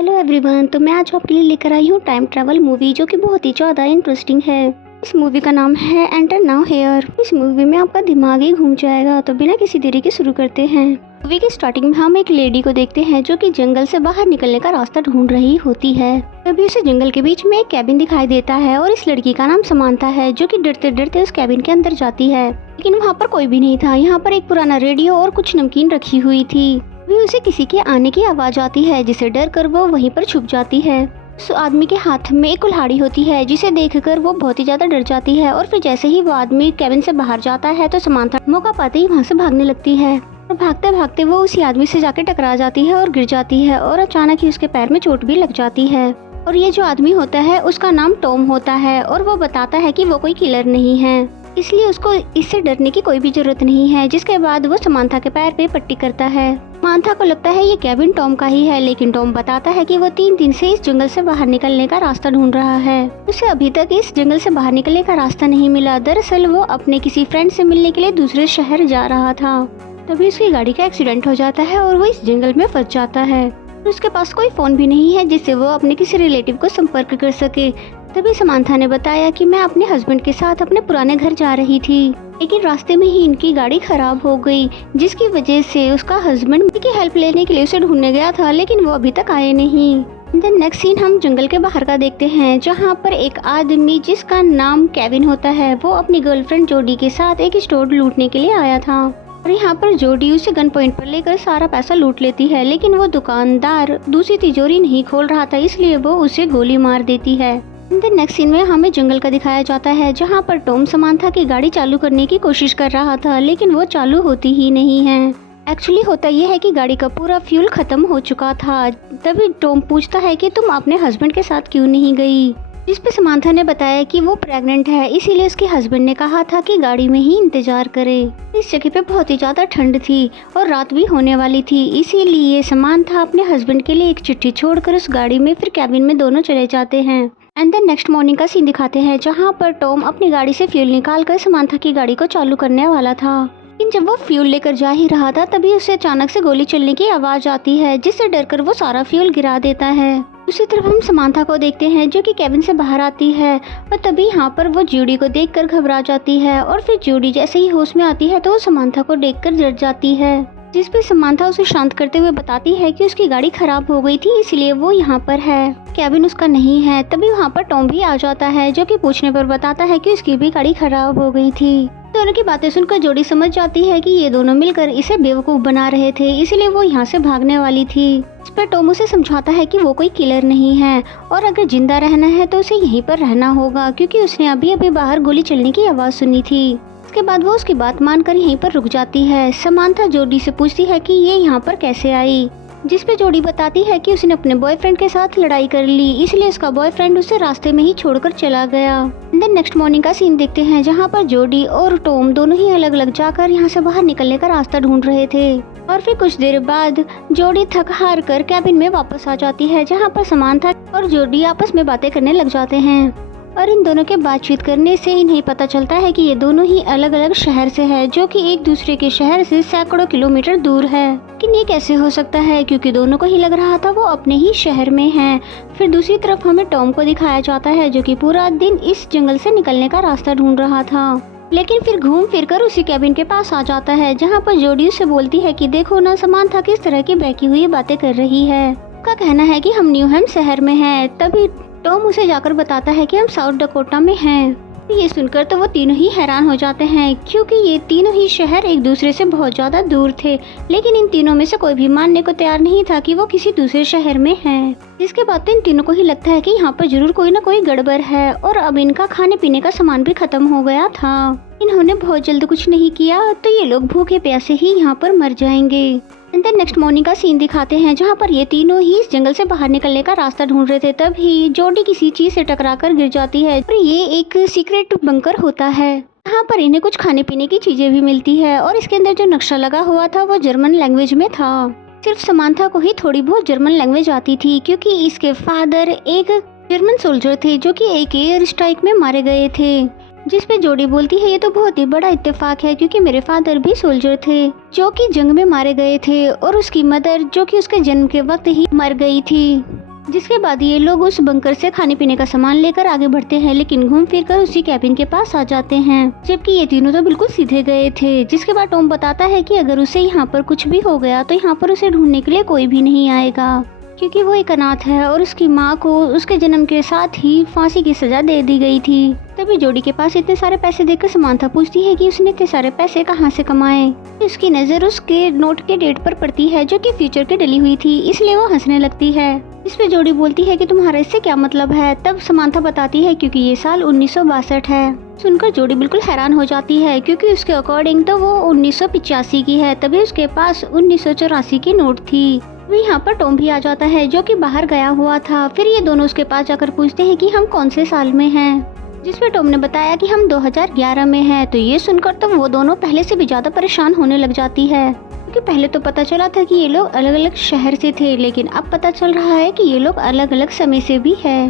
Hello everyone, तो मैं आज आपके लिए लेकर आई हूँ टाइम ट्रैवल मूवी जो कि बहुत ही ज़्यादा इंटरेस्टिंग है। इस मूवी का नाम है एंटर नाउ हेयर। इस मूवी में आपका दिमाग ही घूम जाएगा। तो बिना किसी देरी के शुरू करते हैं। मूवी की स्टार्टिंग में हम एक लेडी को देखते हैं जो कि जंगल से बाहर निकलने का रास्ता ढूंढ रही होती है। तभी उसे जंगल के बीच में एक कैबिन दिखाई देता है और इस लड़की का नाम समांथा है जो कि डरते डरते उस कैबिन के अंदर जाती है। लेकिन वहाँ पर कोई भी नहीं था। यहाँ पर एक पुराना रेडियो और कुछ नमकीन रखी हुई थी। भी उसे किसी के आने की आवाज आती है जिसे डर कर वो वहीं पर छुप जाती है। उस आदमी के हाथ में एक कुल्हाड़ी होती है जिसे देखकर वो बहुत ही ज्यादा डर जाती है। और फिर जैसे ही वो आदमी कैबिन से बाहर जाता है तो समांथा मौका पाते ही वहाँ से भागने लगती है। और भागते भागते वो उसी आदमी से जाके टकरा जाती है और गिर जाती है और अचानक ही उसके पैर में चोट भी लग जाती है। और ये जो आदमी होता है उसका नाम टॉम होता है और वो बताता है कि वो कोई किलर नहीं है, इसलिए उसको इससे डरने की कोई भी जरूरत नहीं है। जिसके बाद वो समांथा के पैर पे पट्टी करता है। समांथा को लगता है ये कैबिन टॉम का ही है, लेकिन टॉम बताता है कि वो 3 दिन से इस जंगल से बाहर निकलने का रास्ता ढूंढ रहा है। उसे अभी तक इस जंगल से बाहर निकलने का रास्ता नहीं मिला। दरअसल वो अपने किसी फ्रेंड से मिलने के लिए दूसरे शहर जा रहा था। तभी उसकी गाड़ी का एक्सीडेंट हो जाता है और वो इस जंगल में फंस जाता है। उसके पास कोई फोन भी नहीं है जिससे वो अपने किसी रिलेटिव को संपर्क कर सके। तभी समांथा ने बताया कि मैं अपने हस्बैंड के साथ अपने पुराने घर जा रही थी, लेकिन रास्ते में ही इनकी गाड़ी खराब हो गई, जिसकी वजह से उसका हस्बैंड की हेल्प लेने के लिए उसे ढूंढने गया था, लेकिन वो अभी तक आए नहीं। देन नेक्स्ट सीन हम जंगल के बाहर का देखते हैं, जहाँ पर एक आदमी जिसका नाम केविन होता है वो अपनी गर्लफ्रेंड जोडी के साथ एक स्टोर लूटने के लिए आया था। और यहाँ पर जोडी उसे गन पॉइंट पर लेकर सारा पैसा लूट लेती है, लेकिन वो दुकानदार दूसरी तिजोरी नहीं खोल रहा था, इसलिए वो उसे गोली मार देती है। नेक्स्ट सीन में हमें जंगल का दिखाया जाता है, जहाँ पर टॉम समांथा की गाड़ी चालू करने की कोशिश कर रहा था, लेकिन वो चालू होती ही नहीं है। एक्चुअली होता यह है कि गाड़ी का पूरा फ्यूल खत्म हो चुका था। तभी टॉम पूछता है कि तुम अपने हस्बैंड के साथ क्यों नहीं गई, जिस पे समांथा ने बताया कि वो प्रेग्नेंट है, इसीलिए उसके हस्बैंड ने कहा था कि गाड़ी में ही इंतजार करे। इस जगह पे बहुत ही ज्यादा ठंड थी और रात भी होने वाली थी, इसीलिए समांथा अपने हस्बैंड के लिए एक चिट्ठी छोड़कर उस गाड़ी में फिर कैबिन में दोनों चले जाते हैं। एंड देन नेक्स्ट मॉर्निंग का सीन दिखाते हैं, जहाँ पर टॉम अपनी गाड़ी से फ्यूल निकाल कर समांथा की गाड़ी को चालू करने वाला था। लेकिन जब वो फ्यूल लेकर जा ही रहा था तभी उसे अचानक से गोली चलने की आवाज आती है, जिससे डरकर वो सारा फ्यूल गिरा देता है। दूसरी तरफ हम समांथा को देखते हैं जो कि कैबिन से बाहर आती है और तभी यहाँ पर वो जूडी को देखकर घबरा जाती है। और फिर जूडी जैसे ही होश में आती है तो वो समांथा को देखकर डर जाती है, जिस पे समांथा उसे शांत करते हुए बताती है कि उसकी गाड़ी खराब हो गई थी, इसलिए वो यहाँ पर है, कैबिन उसका नहीं है। तभी वहाँ पर टॉम भी आ जाता है जो कि पूछने पर बताता है कि उसकी भी गाड़ी खराब हो गई थी। दोनों की बातें सुनकर जोड़ी समझ जाती है कि ये दोनों मिलकर इसे बेवकूफ बना रहे थे, इसलिए वो यहाँ से भागने वाली थी। इस पर टॉम उसे समझाता है कि वो कोई किलर नहीं है और अगर जिंदा रहना है तो उसे यहीं पर रहना होगा, क्योंकि उसने अभी अभी बाहर गोली चलने की आवाज सुनी थी। इसके बाद वो उसकी बात मानकर यहीं पर रुक जाती है। समांथा जोडी से पूछती है कि ये यहाँ पर कैसे आई, जिस पे जोडी बताती है कि उसने अपने बॉयफ्रेंड के साथ लड़ाई कर ली, इसलिए उसका बॉयफ्रेंड उसे रास्ते में ही छोड़कर चला गया। देन नेक्स्ट मॉर्निंग का सीन देखते हैं, जहाँ पर जोडी और टॉम दोनों ही अलग अलग जाकर यहाँ से बाहर निकलने का रास्ता ढूंढ रहे थे। और फिर कुछ देर बाद जोडी थक हार कर कैबिन में वापस आ जाती है, जहाँ पर समांथा और जोडी आपस में बातें करने लग जाते हैं। और इन दोनों के बातचीत करने से इन्हें पता चलता है कि ये दोनों ही अलग अलग शहर से है, जो कि एक दूसरे के शहर से सैकड़ों किलोमीटर दूर है। लेकिन ये कैसे हो सकता है, क्योंकि दोनों को ही लग रहा था वो अपने ही शहर में हैं। फिर दूसरी तरफ हमें टॉम को दिखाया जाता है जो कि पूरा दिन इस जंगल से निकलने का रास्ता ढूंढ रहा था, लेकिन फिर घूम फिर कर उसी कैबिन के पास आ जाता है, जहाँ पर जोडी उससे बोलती है कि देखो ना समांथा किस तरह की बहकी हुई बातें कर रही है। उसका कहना है कि हम न्यूहैम शहर में हैं। तभी टॉम उसे जाकर बताता है कि हम साउथ डकोटा में हैं। ये सुनकर तो वो तीनों ही हैरान हो जाते हैं, क्योंकि ये तीनों ही शहर एक दूसरे से बहुत ज्यादा दूर थे, लेकिन इन तीनों में से कोई भी मानने को तैयार नहीं था कि वो किसी दूसरे शहर में है। जिसके बाद तो इन तीनों को ही लगता है कि यहाँ पर जरूर कोई ना कोई गड़बड़ है और अब इनका खाने पीने का सामान भी खत्म हो गया था। इन्होंने बहुत जल्द कुछ नहीं किया तो ये लोग भूखे प्यासे ही यहाँ पर मर जाएंगे। एंड देन नेक्स्ट मॉर्निंग का सीन दिखाते हैं, जहाँ पर ये तीनों ही इस जंगल से बाहर निकलने का रास्ता ढूंढ रहे थे। तभी जोडी किसी चीज से टकराकर गिर जाती है और ये एक सीक्रेट बंकर होता है, यहाँ पर इन्हें कुछ खाने पीने की चीजें भी मिलती है। और इसके अंदर जो नक्शा लगा हुआ था वो जर्मन लैंग्वेज में था। सिर्फ समांथा को ही थोड़ी बहुत जर्मन लैंग्वेज आती थी, क्योंकि इसके फादर एक जर्मन सोल्जर थे जो कि एक एयर स्ट्राइक में मारे गए थे। जिस पे जोडी बोलती है ये तो बहुत ही बड़ा इत्तेफाक है, क्योंकि मेरे फादर भी सोल्जर थे जो कि जंग में मारे गए थे और उसकी मदर जो कि उसके जन्म के वक्त ही मर गई थी। जिसके बाद ये लोग उस बंकर से खाने पीने का सामान लेकर आगे बढ़ते हैं, लेकिन घूम फिर कर उसी कैबिन के पास आ जाते हैं, जबकि ये तीनों तो बिल्कुल सीधे गए थे। जिसके बाद टॉम बताता है कि अगर उसे यहाँ पर कुछ भी हो गया तो यहाँ पर उसे ढूंढने के लिए कोई भी नहीं आएगा, क्योंकि वो एक अनाथ है और उसकी माँ को उसके जन्म के साथ ही फांसी की सजा दे दी गई थी। तभी जोडी के पास इतने सारे पैसे देखकर समांथा पूछती है कि उसने इतने सारे पैसे कहाँ से कमाए। उसकी नजर उसके नोट के डेट पर पड़ती है जो कि फ्यूचर के डली हुई थी, इसलिए वो हंसने लगती है। इस पे जोडी बोलती है कि तुम्हारा इससे क्या मतलब है। तब समांथा बताती है क्योंकि ये साल 1962 है। सुनकर जोडी बिल्कुल हैरान हो जाती है, क्योंकि उसके अकॉर्डिंग तो वो 1985 की है, तभी उसके पास 1984 की नोट थी। यहाँ पर टॉम भी आ जाता है जो कि बाहर गया हुआ था। फिर ये दोनों उसके पास जाकर पूछते हैं कि हम कौन से साल में हैं, जिसमें टॉम ने बताया कि हम 2011 में हैं। तो ये सुनकर तो वो दोनों पहले से भी ज्यादा परेशान होने लग जाती है, क्योंकि पहले तो पता चला था कि ये लोग अलग अलग शहर से थे, लेकिन अब पता चल रहा है कि ये लोग अलग अलग समय से भी है।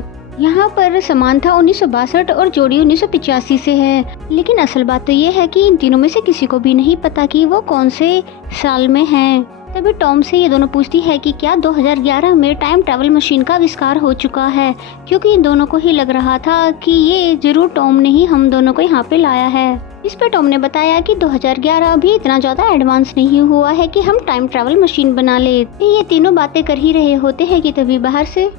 यहाँ पर समांथा 1962 और जोडी 1985 से है, लेकिन असल बात तो ये है कि इन तीनों में से किसी को भी नहीं पता कि वो कौन से साल में हैं। तभी टॉम से ये दोनों पूछती है कि क्या 2011 में टाइम ट्रैवल मशीन का आविष्कार हो चुका है, क्योंकि इन दोनों को ही लग रहा था कि ये जरूर टॉम ने ही हम दोनों को यहाँ पे लाया है। इस पे टॉम ने बताया कि 2011 अभी इतना ज्यादा एडवांस नहीं हुआ है कि हम टाइम ट्रैवल मशीन बना ले। ये तीनों बातें कर ही रहे होते हैं कि तभी बाहर से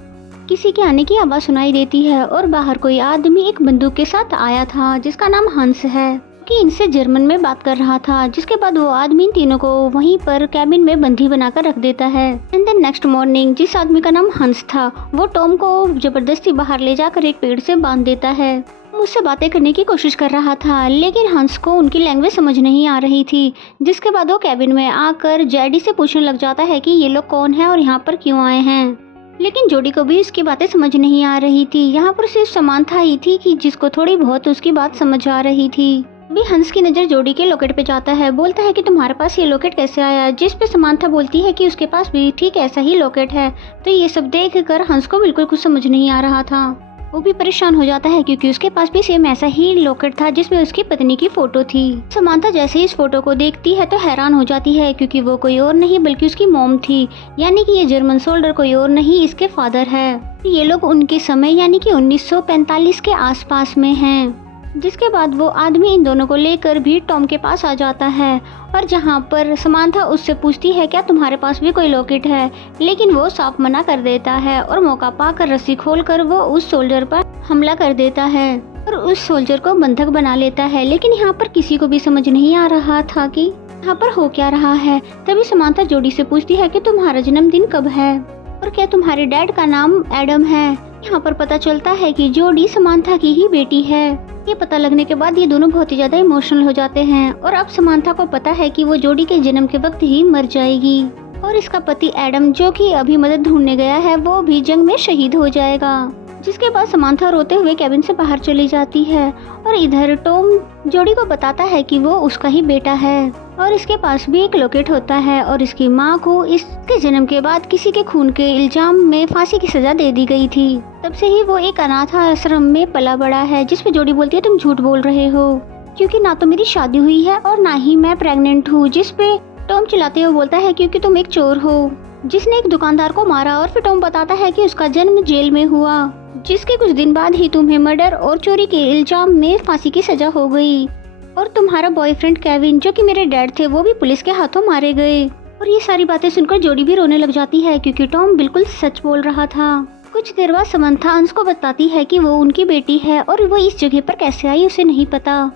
किसी के आने की आवाज सुनाई देती है और बाहर कोई आदमी एक बंदूक के साथ आया था जिसका नाम हंस है, कि इनसे जर्मन में बात कर रहा था। जिसके बाद वो आदमी इन तीनों को वहीं पर कैबिन में बंदी बनाकर रख देता है। एंड देन नेक्स्ट मॉर्निंग जिस आदमी का नाम हंस था वो टॉम को जबरदस्ती बाहर ले जाकर एक पेड़ से बांध देता है। मुझसे बातें करने की कोशिश कर रहा था, लेकिन हंस को उनकी लैंग्वेज समझ नहीं आ रही थी। जिसके बाद वो कैबिन में आकर जेडी से पूछने लग जाता है कि ये लोग कौन है और यहाँ पर क्यों आए हैं, लेकिन जोडी को भी उसकी बातें समझ नहीं आ रही थी। यहाँ पर सिर्फ समांथा ही थी कि जिसको थोड़ी बहुत उसकी बात समझ आ रही थी। अभी हंस की नज़र जोडी के लॉकेट पे जाता है, बोलता है कि तुम्हारे पास ये लॉकेट कैसे आया, जिस पे समांथा बोलती है कि उसके पास भी ठीक ऐसा ही लॉकेट है। तो ये सब देखकर हंस को बिल्कुल कुछ समझ नहीं आ रहा था। वो भी परेशान हो जाता है क्योंकि उसके पास भी सेम ऐसा ही लॉकेट था जिसमें उसकी पत्नी की फोटो थी। समांथा जैसे ही इस फोटो को देखती है तो हैरान हो जाती है, क्योंकि वो कोई और नहीं बल्कि उसकी मॉम थी, यानी कि ये जर्मन सोल्जर कोई और नहीं इसके फादर है। ये लोग उनके समय यानी कि 1945 के आसपास में हैं। जिसके बाद वो आदमी इन दोनों को लेकर भी टॉम के पास आ जाता है, और जहाँ पर समांथा उससे पूछती है क्या तुम्हारे पास भी कोई लॉकेट है, लेकिन वो साफ मना कर देता है और मौका पाकर रस्सी खोलकर वो उस सोल्जर पर हमला कर देता है और उस सोल्जर को बंधक बना लेता है। लेकिन यहाँ पर किसी को भी समझ नहीं आ रहा था कि यहाँ पर हो क्या रहा है। तभी समांथा जोडी से पूछती है कि तुम्हारा जन्मदिन कब है और क्या तुम्हारे डैड का नाम एडम है। यहाँ पर पता चलता है कि जोडी समांथा की ही बेटी है। ये पता लगने के बाद ये दोनों बहुत ही ज्यादा इमोशनल हो जाते हैं, और अब समांथा को पता है कि वो जोडी के जन्म के वक्त ही मर जाएगी और इसका पति एडम जो कि अभी मदद ढूंढने गया है वो भी जंग में शहीद हो जाएगा। जिसके बाद समांथा रोते हुए कैबिन से बाहर चली जाती है, और इधर टॉम जोडी को बताता है कि वो उसका ही बेटा है और इसके पास भी एक लॉकेट होता है, और इसकी माँ को इसके जन्म के बाद किसी के खून के इल्जाम में फांसी की सजा दे दी गई थी। तब से ही वो एक अनाथ आश्रम में पला बड़ा है। जिसपे जोडी बोलती है तुम झूठ बोल रहे हो, क्योंकि ना तो मेरी शादी हुई है और ना ही मैं प्रेग्नेंट हूँ। जिसपे टॉम चिल्लाते हुए बोलता है क्योंकि तुम एक चोर हो जिसने एक दुकानदार को मारा, और फिर टॉम बताता है कि उसका जन्म जेल में हुआ, जिसके कुछ दिन बाद ही तुम्हें मर्डर और चोरी के इल्जाम में फांसी की सजा हो गई, और तुम्हारा बॉयफ्रेंड केविन जो कि मेरे डैड थे वो भी पुलिस के हाथों मारे गए। और ये सारी बातें सुनकर जोडी भी रोने लग जाती है, क्योंकि टॉम बिल्कुल सच बोल रहा था। कुछ देर बाद समांथा हंस को बताती है कि वो उनकी बेटी है और वो इस जगह पर कैसे आई उसे नहीं पता।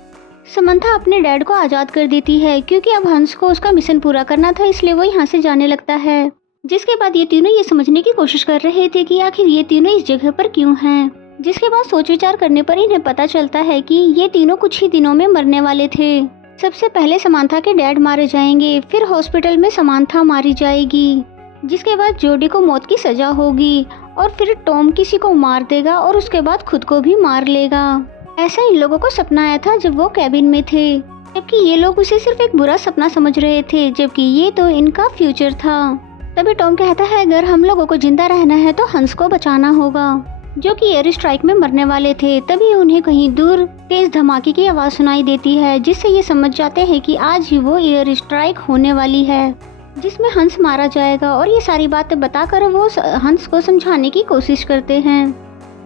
समांथा अपने डैड को आज़ाद कर देती है, क्योंकि अब हंस को उसका मिशन पूरा करना था, इसलिए वो यहाँ से जाने लगता है। जिसके बाद ये तीनों ये समझने की कोशिश कर रहे थे कि आखिर ये तीनों इस जगह पर क्यों हैं। जिसके बाद सोच विचार करने पर इन्हें पता चलता है कि ये तीनों कुछ ही दिनों में मरने वाले थे। सबसे पहले समांथा के डैड मारे जाएंगे, फिर हॉस्पिटल में समांथा मारी जाएगी, जिसके बाद जोडी को मौत की सजा होगी, और फिर टॉम किसी को मार देगा और उसके बाद खुद को भी मार लेगा। ऐसा इन लोगों को सपना आया था जब वो कैबिन में थे, जबकि ये लोग उसे सिर्फ एक बुरा सपना समझ रहे थे, जबकि ये तो इनका फ्यूचर था। तभी टॉम कहता है अगर हम लोगों को जिंदा रहना है तो हंस को बचाना होगा, जो कि एयर स्ट्राइक में मरने वाले थे। तभी उन्हें कहीं दूर तेज धमाके की आवाज सुनाई देती है, जिससे ये समझ जाते हैं कि आज ही वो एयर स्ट्राइक होने वाली है। जिसमें हंस मारा जाएगा और ये सारी बातें बताकर वो हंस को समझाने की कोशिश करते हैं,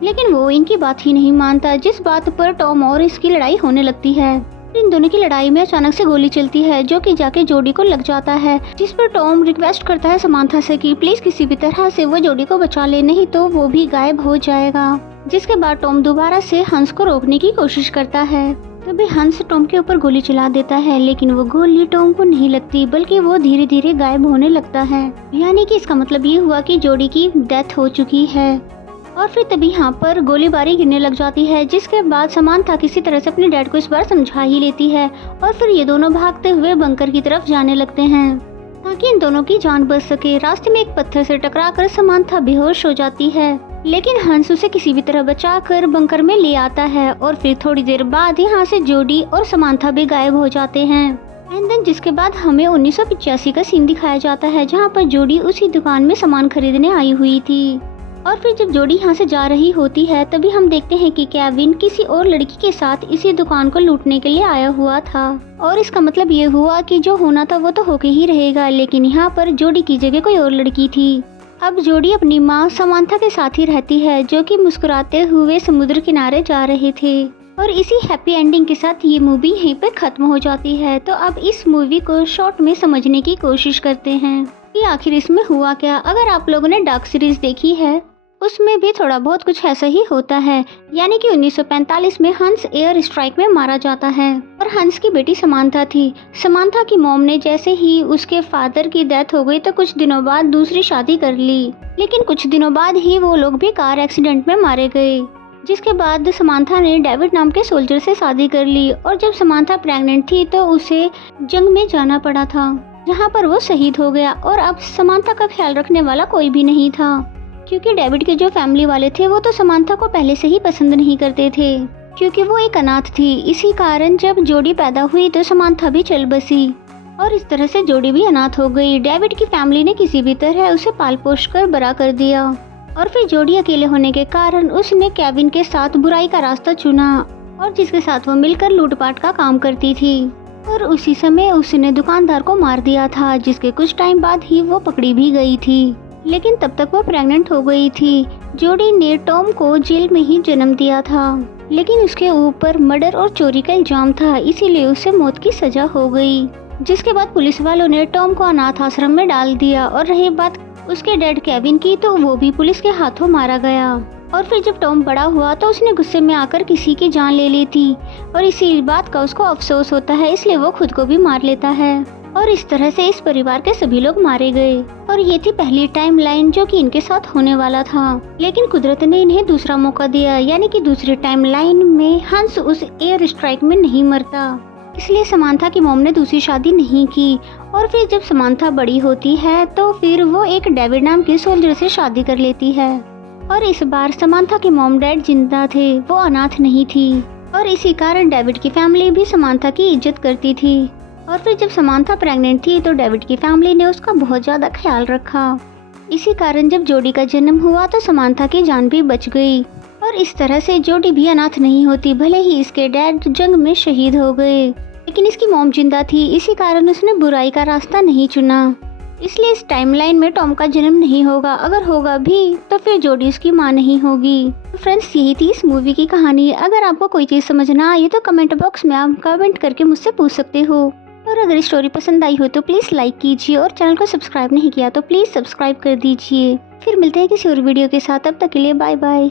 लेकिन वो इनकी बात ही नहीं मानता, जिस बात पर टॉम और इसकी लड़ाई होने लगती है। इन दोनों की लड़ाई में अचानक से गोली चलती है जो कि जाके जोडी को लग जाता है, जिस पर टॉम रिक्वेस्ट करता है समांथा से कि प्लीज किसी भी तरह से वो जोडी को बचा ले, नहीं तो वो भी गायब हो जाएगा। जिसके बाद टॉम दोबारा से हंस को रोकने की कोशिश करता है। तभी हंस टॉम के ऊपर गोली चला देता है, लेकिन वो गोली टॉम को नहीं लगती, बल्कि वो धीरे धीरे गायब होने लगता है। यानी कि इसका मतलब ये हुआ कि जोडी की डेथ हो चुकी है। और फिर तभी यहाँ पर गोलीबारी गिरने लग जाती है, जिसके बाद समांथा किसी तरह से अपने डैड को इस बार समझा ही लेती है और फिर ये दोनों भागते हुए बंकर की तरफ जाने लगते हैं ताकि इन दोनों की जान बच सके। रास्ते में एक पत्थर से टकराकर समांथा बेहोश हो जाती है, लेकिन हंस उसे किसी भी तरह बचाकर बंकर में ले आता है और फिर थोड़ी देर बाद यहाँ से जोडी और समांथा भी गायब हो जाते हैं। एंड देन जिसके बाद हमें 1985 का सीन दिखाया जाता है, जहाँ पर जोडी उसी दुकान में सामान खरीदने आई हुई थी। और फिर जब जोडी यहाँ से जा रही होती है तभी हम देखते हैं कि केविन किसी और लड़की के साथ इसी दुकान को लूटने के लिए आया हुआ था। और इसका मतलब ये हुआ कि जो होना था वो तो होके ही रहेगा, लेकिन यहाँ पर जोडी की जगह कोई और लड़की थी। अब जोडी अपनी माँ समांथा के साथ ही रहती है, जो कि मुस्कुराते हुए समुद्र किनारे जा रहे थे। और इसी हैप्पी एंडिंग के साथ ये मूवी यहीं पे खत्म हो जाती है। तो अब इस मूवी को शॉर्ट में समझने की कोशिश करते हैं कि आखिर इसमें हुआ क्या। अगर आप लोगों ने डार्क सीरीज देखी है उसमें भी थोड़ा बहुत कुछ ऐसा ही होता है, यानी कि 1945 में हंस एयर स्ट्राइक में मारा जाता है और हंस की बेटी समांथा थी। समांथा की मॉम ने जैसे ही उसके फादर की डेथ हो गई तो कुछ दिनों बाद दूसरी शादी कर ली, लेकिन कुछ दिनों बाद ही वो लोग भी कार एक्सीडेंट में मारे गए। जिसके बाद समांथा ने डेविड नाम के सोल्जर से शादी कर ली और जब समांथा प्रेग्नेंट थी तो उसे जंग में जाना पड़ा था, जहाँ पर वो शहीद हो गया। और अब समांथा का ख्याल रखने वाला कोई भी नहीं था, क्योंकि डेविड के जो फैमिली वाले थे वो तो समांथा को पहले से ही पसंद नहीं करते थे, क्योंकि वो एक अनाथ थी। इसी कारण जब जोडी पैदा हुई तो समांथा भी चल बसी और इस तरह से जोडी भी अनाथ हो गई। डेविड की फैमिली ने किसी भी तरह उसे पाल पोष कर बड़ा कर दिया और फिर जोडी अकेले होने के कारण उसने केविन के साथ बुराई का रास्ता चुना और जिसके साथ वो मिलकर लूटपाट का काम करती थी। और उसी समय उसने दुकानदार को मार दिया था, जिसके कुछ टाइम बाद ही वो पकड़ी भी गई थी, लेकिन तब तक वो प्रेग्नेंट हो गई थी। जोडी ने टॉम को जेल में ही जन्म दिया था, लेकिन उसके ऊपर मर्डर और चोरी का इल्जाम था, इसीलिए उसे मौत की सजा हो गई। जिसके बाद पुलिस वालों ने टॉम को अनाथ आश्रम में डाल दिया और रही बात उसके डैड केविन की, तो वो भी पुलिस के हाथों मारा गया। और फिर जब टॉम बड़ा हुआ तो उसने गुस्से में आकर किसी की जान ले ली थी और इसी बात का उसको अफसोस होता है, इसलिए वो खुद को भी मार लेता है और इस तरह से इस परिवार के सभी लोग मारे गए। और ये थी पहली टाइमलाइन जो कि इनके साथ होने वाला था, लेकिन कुदरत ने इन्हें दूसरा मौका दिया, यानी कि दूसरी टाइमलाइन में हंस उस एयर स्ट्राइक में नहीं मरता, इसलिए समांथा की मॉम ने दूसरी शादी नहीं की। और फिर जब समांथा बड़ी होती है तो फिर वो एक डेविड नाम के सोल्जर से शादी कर लेती है और इस बार समांथा के मॉम डैड जिंदा थे, वो अनाथ नहीं थी और इसी कारण डेविड की फैमिली भी समांथा की इज्जत करती थी। और फिर जब समांथा प्रेग्नेंट थी तो डेविड की फैमिली ने उसका बहुत ज़्यादा ख्याल रखा। इसी कारण जब जोडी का जन्म हुआ तो समांथा की जान भी बच गई और इस तरह से जोडी भी अनाथ नहीं होती, भले ही इसके डैड जंग में शहीद हो गए, लेकिन इसकी मॉम जिंदा थी, इसी कारण उसने बुराई का रास्ता नहीं चुना। इसलिए इस टाइमलाइन में टॉम का जन्म नहीं होगा, अगर होगा भी तो फिर जोडी उसकी माँ नहीं होगी। तो फ्रेंड्स, यही थी इस मूवी की कहानी। अगर आपको कोई चीज़ समझ ना आई तो कमेंट बॉक्स में आप कमेंट करके मुझसे पूछ सकते हो। और अगर स्टोरी पसंद आई हो तो प्लीज़ लाइक कीजिए और चैनल को सब्सक्राइब नहीं किया तो प्लीज़ सब्सक्राइब कर दीजिए। फिर मिलते हैं किसी और वीडियो के साथ, तब तक के लिए बाय बाय।